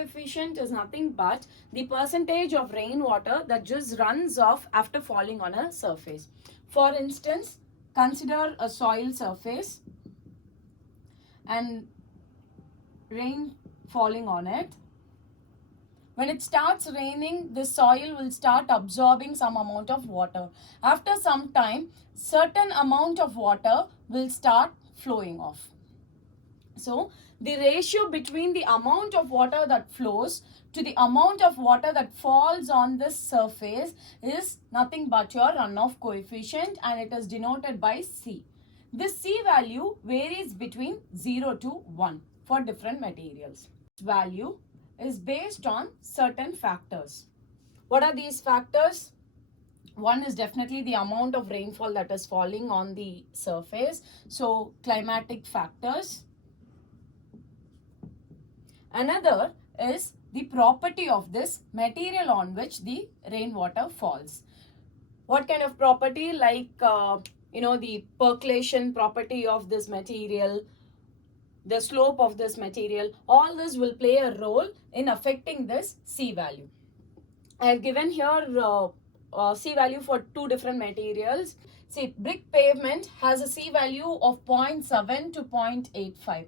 coefficient is nothing but the percentage of rainwater that just runs off after falling on a surface. For instance, consider a soil surface and rain falling on it. When it starts raining, the soil will start absorbing some amount of water. After some time, certain amount of water will start flowing off. So, the ratio between the amount of water that flows to the amount of water that falls on this surface is nothing but your runoff coefficient, and it is denoted by C. This C value varies between 0 to 1 for different materials. Value is based on certain factors. What are these factors? One is definitely the amount of rainfall that is falling on the surface. So, climatic factors. Another is the property of this material on which the rainwater falls. What kind of property? Like, the percolation property of this material, the slope of this material, all this will play a role in affecting this C value. I have given here C value for two different materials. See, brick pavement has a C value of 0.7 to 0.85.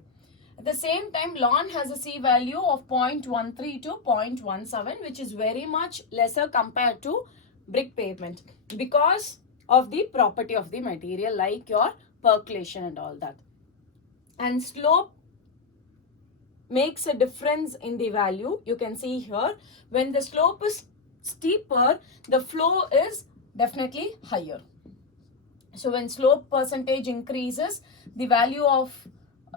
At the same time, lawn has a C value of 0.13 to 0.17, which is very much lesser compared to brick pavement because of the property of the material, like your percolation and all that. And slope makes a difference in the value. You can see here, when the slope is steeper, the flow is definitely higher. So when slope percentage increases, the value of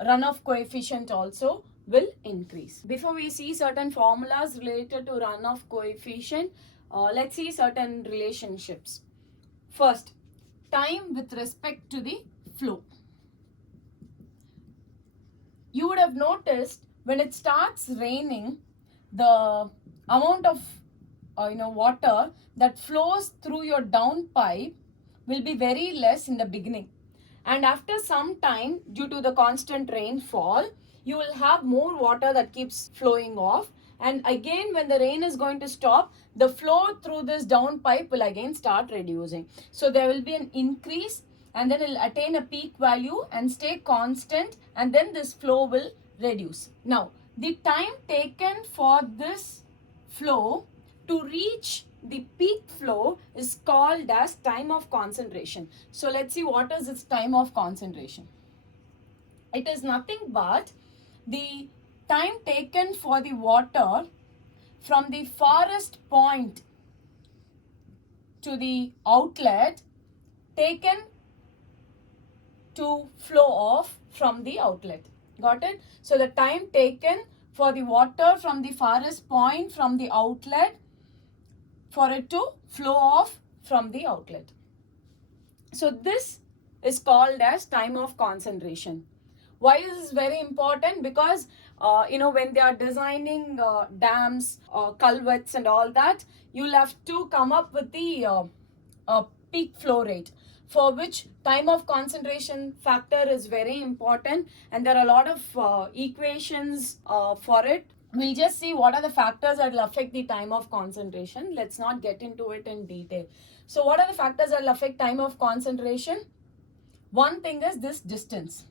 runoff coefficient also will increase. Before we see certain formulas related to runoff coefficient, let's see certain relationships. First, time with respect to the flow. You would have noticed when it starts raining, the amount of water that flows through your downpipe will be very less in the beginning. And after some time, due to the constant rainfall, you will have more water that keeps flowing off. And again, when the rain is going to stop, the flow through this downpipe will again start reducing. So there will be an increase, and then it will attain a peak value and stay constant, and then this flow will reduce. Now, the time taken for this flow to reach the peak flow is called as time of concentration. So let's see what is its time of concentration. It is nothing but the time taken for the water from the farthest point to the outlet taken to flow off from the outlet. Got it? So the time taken for the water from the farthest point from the outlet for it to flow off from the outlet. So this is called as time of concentration. Why is this very important? Because when they are designing dams, culverts and all that, you'll have to come up with the peak flow rate, for which time of concentration factor is very important, and there are a lot of equations for it. We'll just see what are the factors that will affect the time of concentration. Let's not get into it in detail. So what are the factors that will affect time of concentration? One thing is this distance.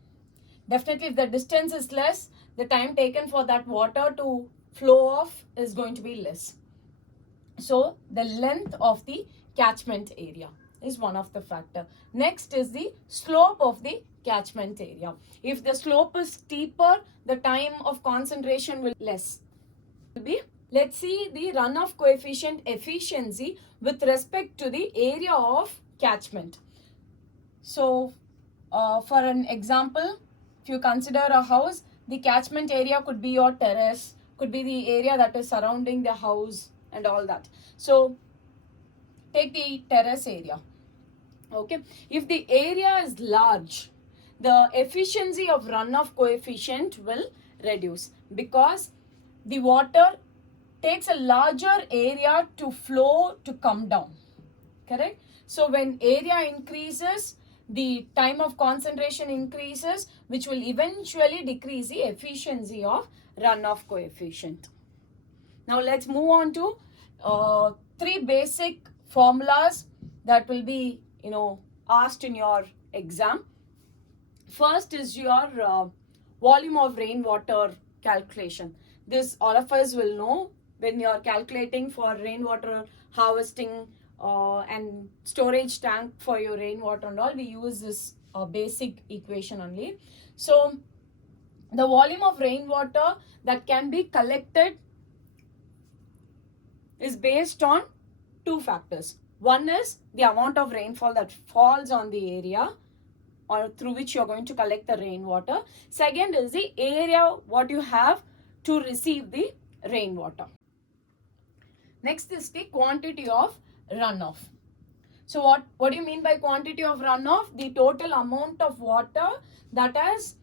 Definitely, if the distance is less, the time taken for that water to flow off is going to be less. So the length of the catchment area is one of the factor. Next is the slope of the catchment area. If the slope is steeper, the time of concentration will less. Let's see the runoff coefficient efficiency with respect to the area of catchment. So for an example, if you consider a house, the catchment area could be your terrace, could be the area that is surrounding the house and all that. So take the terrace area. Okay, if the area is large, the efficiency of runoff coefficient will reduce because the water takes a larger area to flow to come down. Correct? So when area increases, the time of concentration increases, which will eventually decrease the efficiency of runoff coefficient. Now let's move on to three basic formulas that will be, asked in your exam. First is your volume of rainwater calculation. This all of us will know when you are calculating for rainwater harvesting and storage tank for your rainwater and all. We use this basic equation only. So the volume of rainwater that can be collected is based on two factors. One is the amount of rainfall that falls on the area or through which you're going to collect the rainwater. Second is the area what you have to receive the rainwater. Next is the quantity of runoff. So what do you mean by quantity of runoff? The total amount of water that has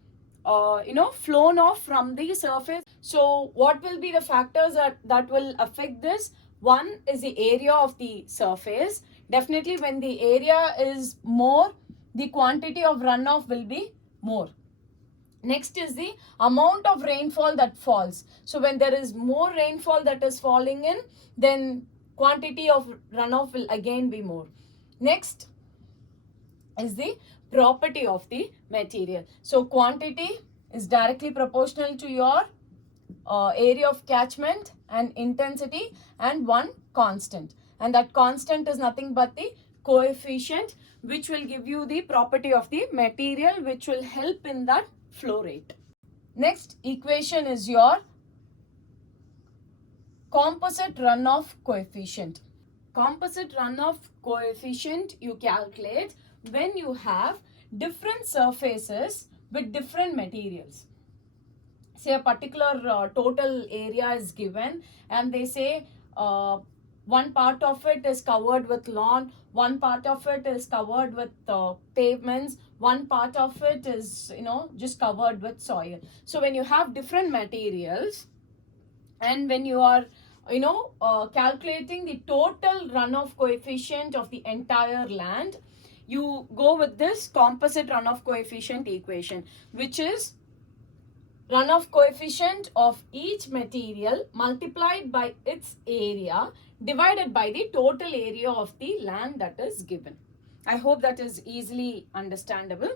flown off from the surface. So what will be the factors that will affect this? One is the area of the surface. Definitely when the area is more, the quantity of runoff will be more. Next is the amount of rainfall that falls. So when there is more rainfall that is falling in, then quantity of runoff will again be more. Next is the property of the material. So quantity is directly proportional to your area of catchment and intensity and one constant. And that constant is nothing but the coefficient which will give you the property of the material which will help in that flow rate. Next equation is your composite runoff coefficient. Composite runoff coefficient you calculate when you have different surfaces with different materials. Say a particular total area is given and they say one part of it is covered with lawn, one part of it is covered with pavements, one part of it is just covered with soil. So when you have different materials and when you are calculating the total runoff coefficient of the entire land, you go with this composite runoff coefficient equation, which is runoff coefficient of each material multiplied by its area divided by the total area of the land that is given. I hope that is easily understandable.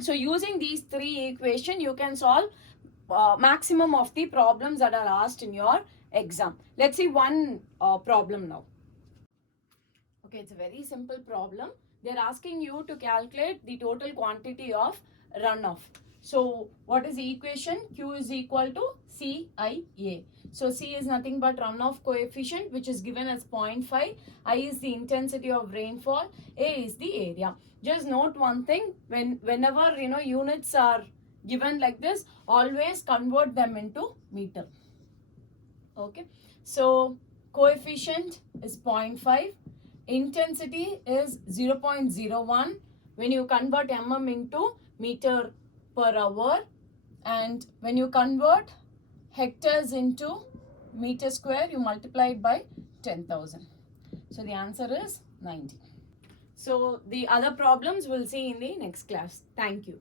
So using these three equations, you can solve maximum of the problems that are asked in your exam. Let's see one problem now. Okay, it's a very simple problem. They're asking you to calculate the total quantity of runoff. So what is the equation? Q is equal to CIA. So C is nothing but runoff coefficient which is given as 0.5. I is the intensity of rainfall. A is the area. Just note one thing, whenever units are given like this, always convert them into meter. Okay, so coefficient is 0.5. Intensity is 0.01. When you convert mm into meter per hour, and when you convert hectares into meter square, you multiply it by 10,000. So the answer is 90. So the other problems we'll see in the next class. Thank you.